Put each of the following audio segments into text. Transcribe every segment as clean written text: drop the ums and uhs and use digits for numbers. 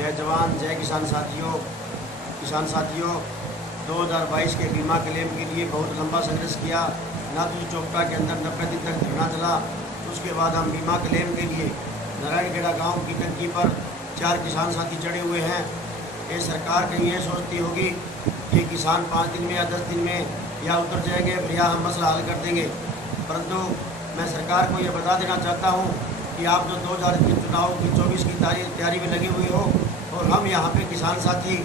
जय जवान जय किसान साथियों 2022 के बीमा क्लेम के लिए बहुत लंबा संघर्ष किया। नादू चौपटा के अंदर 90 दिन तक धरना चला। उसके बाद हम बीमा क्लेम के लिए नारायणखेड़ा गांव की टंकी पर 4 किसान साथी चढ़े हुए हैं। ये सरकार कहीं ये सोचती होगी कि किसान 5 दिन में या 10 दिन में या उतर जाएंगे फिर या हम मसला हल कर देंगे, परंतु मैं सरकार को ये बता देना चाहता हूँ कि आप जो 2024 चुनाव की 24 की तैयारी में लगे हुए हो और हम यहाँ पे किसान साथी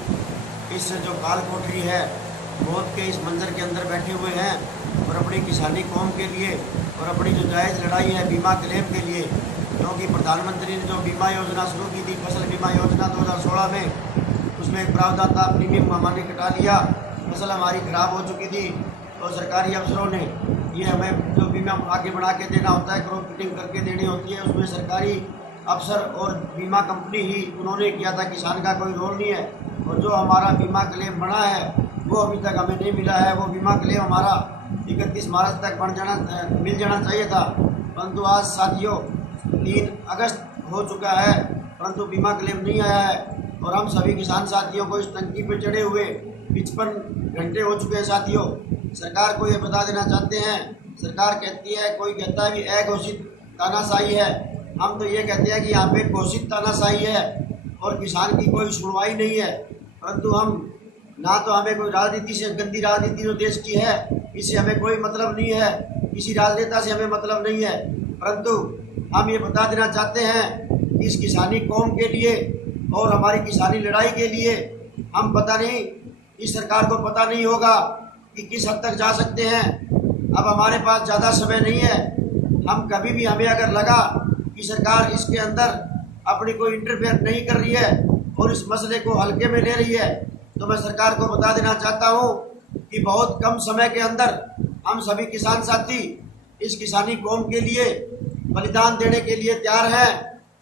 इस जो काल कोठरी है मौत के इस मंजर के अंदर बैठे हुए हैं और अपनी किसानी कौम के लिए और अपनी जो जायज़ लड़ाई है बीमा क्लेम के लिए, क्योंकि प्रधानमंत्री ने जो बीमा योजना शुरू की थी फसल बीमा योजना 2016 में, उसमें एक प्रावधान था प्रीमियम हमारे कटा लिया, फसल हमारी ख़राब हो चुकी थी तो सरकारी अफसरों ने ये हमें जो बीमा आगे बढ़ा के देना होता है, क्रॉप फिटिंग करके देनी होती है, उसमें सरकारी अफसर और बीमा कंपनी ही उन्होंने किया था, किसान का कोई रोल नहीं है। और जो हमारा बीमा क्लेम बना है वो अभी तक हमें नहीं मिला है। वो बीमा क्लेम हमारा 31 मार्च तक मिल जाना चाहिए था, परंतु आज साथियों 3 अगस्त हो चुका है परंतु बीमा क्लेम नहीं आया है। और हम सभी किसान साथियों को इस टंकी पर चढ़े हुए 55 घंटे हो चुके हैं। साथियों सरकार को ये बता देना चाहते हैं, सरकार कहती है, कोई कहता है कि अघोषित तानाशाही है, हम तो ये कहते हैं कि यहाँ पे घोषित तानाशाही है और किसान की कोई सुनवाई नहीं है। परंतु हम ना तो हमें कोई राजनीति से, गंदी राजनीति जो देश की है इससे हमें कोई मतलब नहीं है, किसी राजनेता से हमें मतलब नहीं है, परंतु हम ये बता देना चाहते हैं इस किसानी कौम के लिए और हमारी किसानी लड़ाई के लिए हम पता नहीं, इस सरकार को पता नहीं होगा कि किस हद तक जा सकते हैं। अब हमारे पास ज़्यादा समय नहीं है। हम कभी भी हमें अगर लगा कि सरकार इसके अंदर अपनी कोई इंटरफेयर नहीं कर रही है और इस मसले को हल्के में ले रही है तो मैं सरकार को बता देना चाहता हूँ कि बहुत कम समय के अंदर हम सभी किसान साथी इस किसानी कौम के लिए बलिदान देने के लिए तैयार हैं।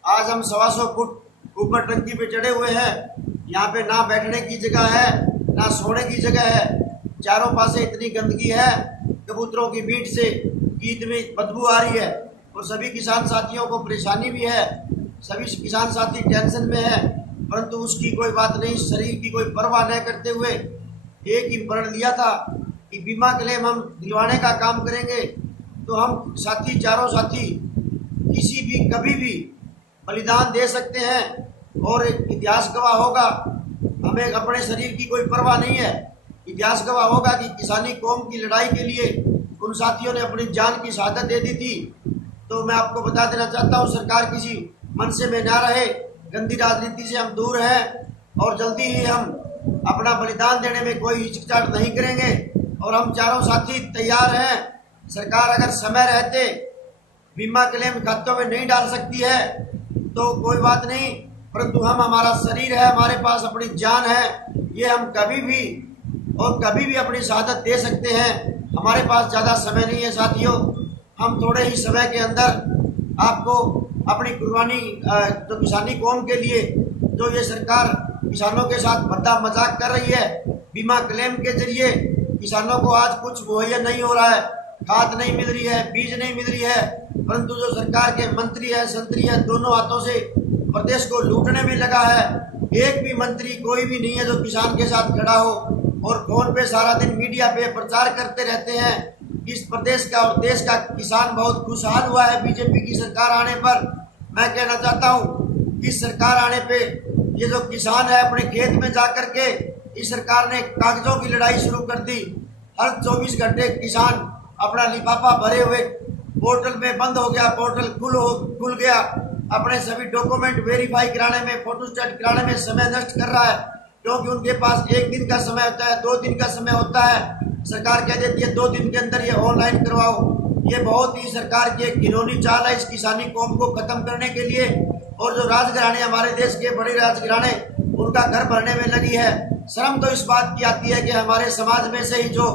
आज हम 125 फुट ऊपर टंकी पे चढ़े हुए हैं। यहाँ पे ना बैठने की जगह है ना सोने की जगह है, चारों पासे इतनी गंदगी है, कबूतरों की मीट से ईद में बदबू आ रही है और सभी किसान साथियों को परेशानी भी है, सभी किसान साथी टेंशन में है, परंतु उसकी कोई बात नहीं, शरीर की कोई परवाह न करते हुए एक ही प्रण लिया था कि बीमा क्लेम हम दिलवाने का काम करेंगे। तो हम साथी, चारों साथी किसी भी कभी भी बलिदान दे सकते हैं और इतिहास गवाह होगा, हमें अपने शरीर की कोई परवाह नहीं है। इतिहास गवाह होगा कि किसानी कौम की लड़ाई के लिए उन साथियों ने अपनी जान की शहादत दे दी थी। तो मैं आपको बता देना चाहता हूँ सरकार किसी मनसे में ना रहे, गंदी राजनीति से हम दूर हैं और जल्दी ही हम अपना बलिदान देने में कोई हिचकिचाहट नहीं करेंगे और हम चारों साथी तैयार हैं। सरकार अगर समय रहते बीमा क्लेम खातों में नहीं डाल सकती है तो कोई बात नहीं, परंतु हम, हमारा शरीर है, हमारे पास अपनी जान है, ये हम कभी भी और कभी भी अपनी शहादत दे सकते हैं। हमारे पास ज़्यादा समय नहीं है साथियों, हम थोड़े ही समय के अंदर आपको अपनी कुर्बानी जो किसानी कौम के लिए जो ये सरकार किसानों के साथ भद्दा मजाक कर रही है, बीमा क्लेम के जरिए किसानों को आज कुछ मुहैया नहीं हो रहा है, खाद नहीं मिल रही है, बीज नहीं मिल रही है, परंतु जो सरकार के मंत्री है, संतरी है, दोनों हाथों से प्रदेश को लूटने में लगा है। एक भी मंत्री कोई भी नहीं है जो किसान के साथ खड़ा हो और फोन पे सारा दिन मीडिया पे प्रचार करते रहते हैं इस प्रदेश का और देश का किसान बहुत खुशहाल हुआ है बीजेपी की सरकार आने पर। मैं कहना चाहता हूँ कि सरकार आने पे ये जो किसान है अपने खेत में जा कर के इस सरकार ने कागजों की लड़ाई शुरू कर दी। हर 24 घंटे किसान अपना लिफाफा भरे हुए पोर्टल में बंद हो गया, पोर्टल खुल गया, अपने सभी डॉक्यूमेंट वेरीफाई कराने में, फोटोस्टेट कराने में समय नष्ट कर रहा है, क्योंकि उनके पास 1 दिन का समय होता है, 2 दिन का समय होता है। सरकार कह देती है 2 दिन के अंदर ये ऑनलाइन करवाओ। ये बहुत ही सरकार की एक घिनौनी चाल है इस किसानी कौम को खत्म करने के लिए। और जो राजघराने, हमारे देश के बड़े राजघराने, उनका घर भरने में लगी है। शर्म तो इस बात की आती है कि हमारे समाज में से ही जो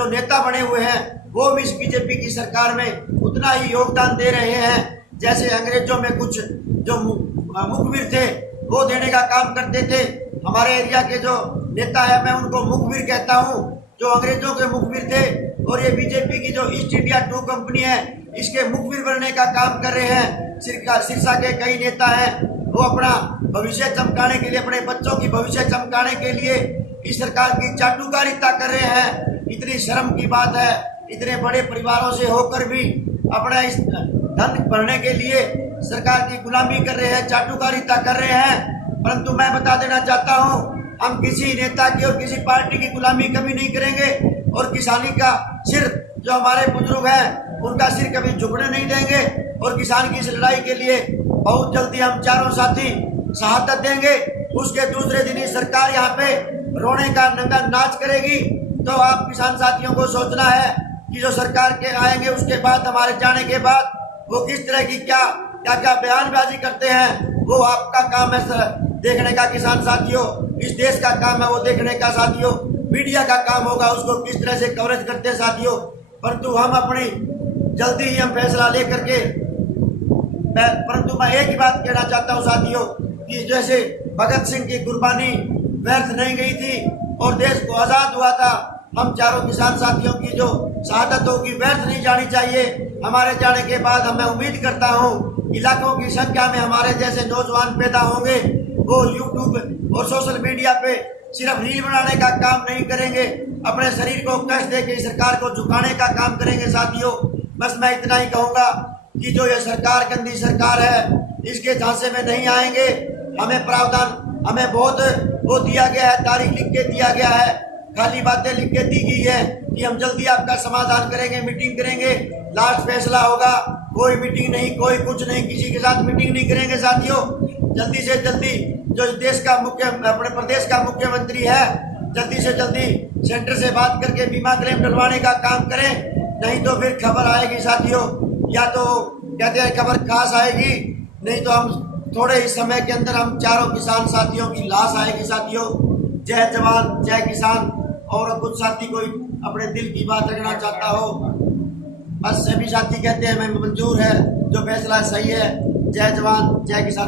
नेता बने हुए हैं वो भी इस बीजेपी की सरकार में उतना ही योगदान दे रहे हैं जैसे अंग्रेजों में कुछ जो मुखबिर थे वो देने का काम करते थे। हमारे एरिया के जो नेता है, मैं उनको मुखबिर कहता हूँ, जो अंग्रेजों के मुखबिर थे, और ये बीजेपी की जो ईस्ट इंडिया 2 कंपनी है इसके मुखबिर बनने का काम कर रहे हैं। सिरसा के कई नेता हैं वो अपना भविष्य चमकाने के लिए, अपने बच्चों की भविष्य चमकाने के लिए इस सरकार की चाटुकारिता कर रहे हैं। इतनी शर्म की बात है, इतने बड़े परिवारों से होकर भी अपना इस धन भरने के लिए सरकार की गुलामी कर रहे हैं, चाटुकारिता कर रहे हैं। परंतु मैं बता देना चाहता हूं, हम किसी नेता की और किसी पार्टी की गुलामी कभी नहीं करेंगे और किसानी का सिर, जो हमारे बुजुर्ग हैं उनका सिर कभी झुकने नहीं देंगे। और किसान की इस लड़ाई के लिए बहुत जल्दी हम चारों साथी शहादत देंगे। उसके दूसरे दिन ही सरकार यहाँ पे रोने का नंगा नाच करेगी। तो आप किसान साथियों को सोचना है कि जो सरकार के आएंगे उसके बाद, हमारे जाने के बाद, वो किस तरह की क्या क्या बयानबाजी करते हैं, वो आपका काम है देखने का किसान साथियों। इस देश का काम है वो देखने का साथियों। मीडिया का काम होगा उसको किस तरह से कवरेज करते हैं साथियों। परंतु हम अपनी जल्दी ही हम फैसला लेकर के, परंतु मैं एक ही बात कहना चाहता हूँ साथियों कि जैसे भगत सिंह की कुर्बानी व्यर्थ नहीं गई थी और देश को आज़ाद हुआ था, हम चारों किसान साथियों की जो शहादत होगी व्यर्थ नहीं जानी चाहिए। हमारे जाने के बाद मैं उम्मीद करता हूँ कि लाखों की संख्या में हमारे जैसे नौजवान पैदा होंगे। वो यूट्यूब और सोशल मीडिया पे सिर्फ रील बनाने का काम नहीं करेंगे, अपने शरीर को कष्ट दे के सरकार को झुकाने का काम करेंगे साथियों। बस मैं इतना ही कहूँगा कि जो ये सरकार गंदी सरकार है, इसके झांसे में नहीं आएंगे। हमें प्रावधान, हमें बहुत वो दिया गया है, तारीख लिख के दिया गया है, खाली बातें लिख के दी गई है कि हम जल्दी आपका समाधान करेंगे, मीटिंग करेंगे, लास्ट फैसला होगा। कोई मीटिंग नहीं, कोई कुछ नहीं, किसी के साथ मीटिंग नहीं करेंगे साथियों। जल्दी से जल्दी जो देश का अपने प्रदेश का मुख्यमंत्री है, जल्दी से जल्दी सेंटर से बात करके बीमा क्लेम डलवाने का काम करें। नहीं तो फिर खबर आएगी साथियों, या तो कहते हैं खबर खास आएगी, नहीं तो हम थोड़े ही समय के अंदर हम चारों किसान साथियों की लाश आएगी साथियों। जय जवान जय किसान। और कुछ साथी कोई अपने दिल की बात रखना चाहता हो, बस सभी साथी कहते हैं मैं मंजूर है, जो फैसला सही है। जय जवान जय किसान।